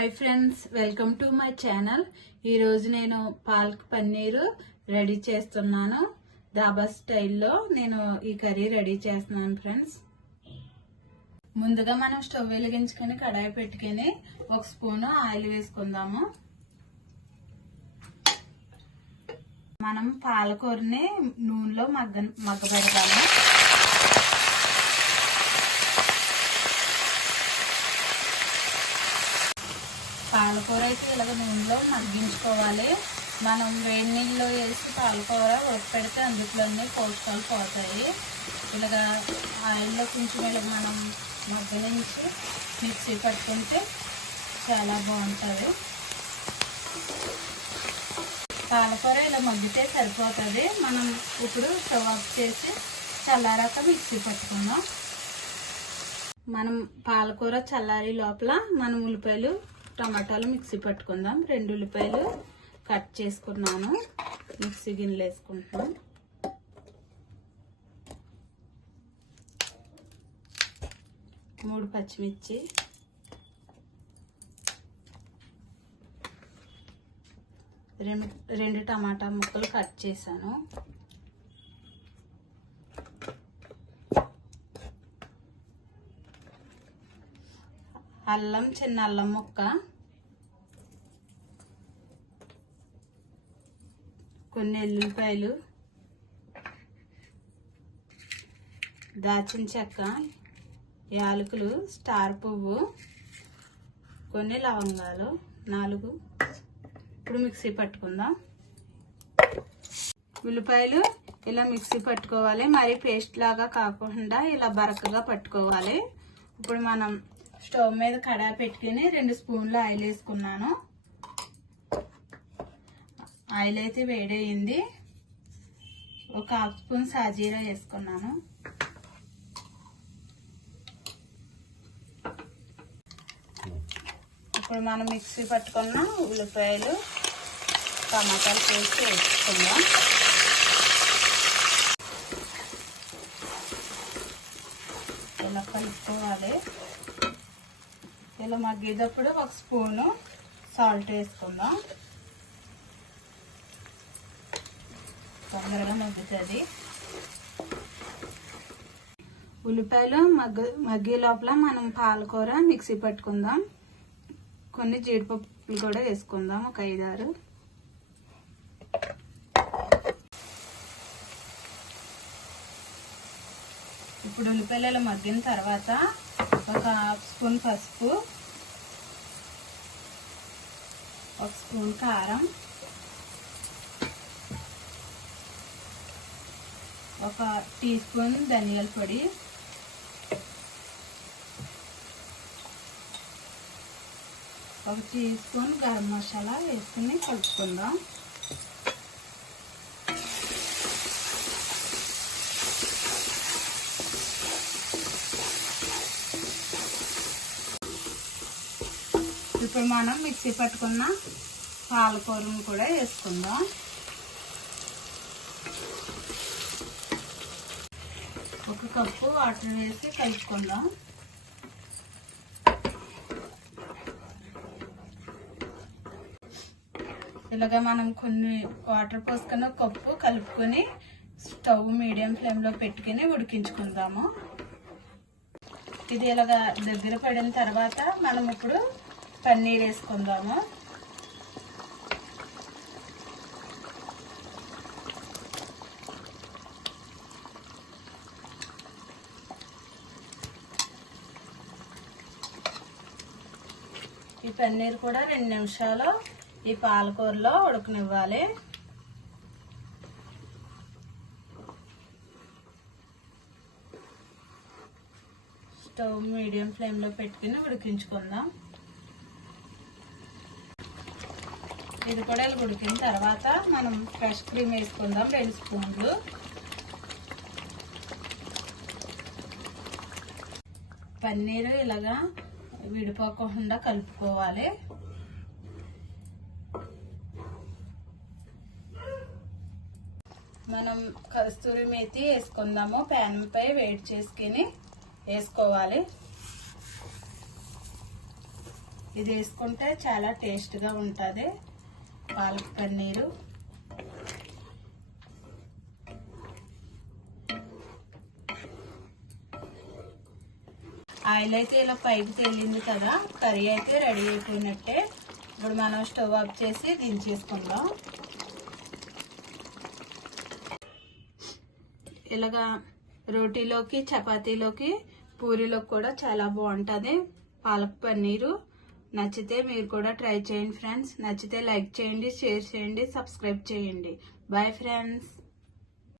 Hi friends, welcome to my channel. ఈరోజు నేను palak paneer ready చేస్తున్నాను. దాబా స్టైల్లో నేను ఈ కర్రీ రెడీ చేస్తున్నాను ఫ్రెండ్స్. ముందుగా మనం స్టవ్ వెలిగించుకొని కడాయి పెట్టుకొని 1 స్పూను ఆయిల్ వేసుకుందాము. మనం పాలకూరని నూనెలో మగ్గబెడతాము. పాలకూర అయితే ఇలాగ నూనెలో మగ్గించుకోవాలి. మనం వేడి నీళ్ళలో వేసి పాలకూర ఉడకపెడితే అందులోనే పోషకాలు పోతాయి. ఇలాగ ఆయిల్లో కొంచెం ఇలాగ మనం మగ్గనించి మిక్సీ పట్టుకుంటే చాలా బాగుంటుంది. పాలకూర ఇలా మగ్గితే సరిపోతుంది. మనం ఇప్పుడు స్టవ్ ఆఫ్ చేసి చల్లారాక మిక్సీ పట్టుకుందాం. మనం పాలకూర చల్లారి లోపల మనం ఉల్లిపాయలు టమాటాలు మిక్సీ పట్టుకుందాం. 2 ఉల్లిపాయలు కట్ చేసుకున్నాను, మిక్సీ గిన్నెలు వేసుకుంటున్నాం. మూడు పచ్చిమిర్చి, 2 టమాటా ముక్కలు కట్ చేశాను. అల్లం, చిన్న అల్లం ముక్క, కొన్ని ఎల్లుల్లిపాయలు, దాల్చిన చెక్క, యాలకులు, స్టార్ పువ్వు, కొన్ని లవంగాలు 4. ఇప్పుడు మిక్సీ పట్టుకుందాం. ఉల్లిపాయలు ఇలా మిక్సీ పట్టుకోవాలి. మరి పేస్ట్ లాగా కాకుండా ఇలా బరకగా పట్టుకోవాలి. ఇప్పుడు మనం స్టవ్ మీద కడాయి పెట్టుకుని 2 స్పూన్లు ఆయిల్ వేసుకున్నాను. ఆయిల్ అయితే వేడయింది. 1/2 స్పూన్ సాజీరా వేసుకున్నాను. ఇప్పుడు మనం మిక్సీ పట్టుకున్న ఉల్లిపాయలు, టమాటాలు పేస్ట్ వేసుకుందాం. ఇలా కలుపుకోవాలి. ఇలా మగ్గేటప్పుడు 1 స్పూను సాల్ట్ వేసుకుందాం. తొందరగా మగ్గుతుంది. ఉల్లిపాయలు మగ్గే లోపల మనం పాలకూర మిక్సీ పట్టుకుందాం. కొన్ని జీడిపప్పులు కూడా వేసుకుందాం, 1 5-6. ఇప్పుడు ఉల్లిపాయలు మగ్గిన తర్వాత 1/2 స్పూన్ పసుపు, 1 స్పూన్ కారం, 1 టీ స్పూన్ ధనియాల పొడి, 1 టీ స్పూన్ గరం మసాలా వేసుకుని కలుపుకుందాం. ఇప్పుడు మనం మిక్సీ పట్టుకున్న పాలకూరను కూడా వేసుకుందాం. ఒక కప్పు వాటర్ వేసి కలుపుకుందాం. ఇలాగా మనం కొన్ని వాటర్ పోసుకుని 1 కప్పు కలుపుకొని స్టవ్ మీడియం ఫ్లేమ్లో పెట్టుకుని ఉడికించుకుందాము. ఇది ఇలాగా దగ్గర పడిన తర్వాత మనం ఇప్పుడు పన్నీర్ వేసుకుందాము. ఈ పన్నీర్ కూడా 2 నిమిషాలు ఈ పాలకూరలో ఉడకనివ్వాలి. స్టవ్ మీడియం ఫ్లేమ్లో పెట్టుకుని ఉడికించుకుందాం. ఇది కూడా ఇలా ఉడికిన తర్వాత మనం ఫ్రెష్ క్రీమ్ వేసుకుందాం, 2 స్పూన్లు. పన్నీరు ఇలాగా విడిపోకుండా కలుపుకోవాలి. మనం కస్తూరి మేతి వేసుకుందాము. ప్యాన్ పై వేడి చేసుకుని వేసుకోవాలి. ఇది వేసుకుంటే చాలా టేస్ట్గా ఉంటుంది పాలక్ పన్నీరు. ఆయిల్ అయితే ఇలా పైకి తేలింది కదా, కర్రీ అయితే రెడీ అయిపోయినట్టే. ఇప్పుడు మనం స్టవ్ ఆఫ్ చేసి దించేసుకుందాం. ఇలాగా రోటీలోకి, చపాతీలోకి, పూరీలోకి కూడా చాలా బాగుంటుంది పాలక్ పన్నీరు. నచ్చితే మీరు కూడా ట్రై చేయండి ఫ్రెండ్స్. నచ్చితే లైక్ చేయండి, షేర్ చేయండి, సబ్స్క్రైబ్ చేయండి. Bye friends.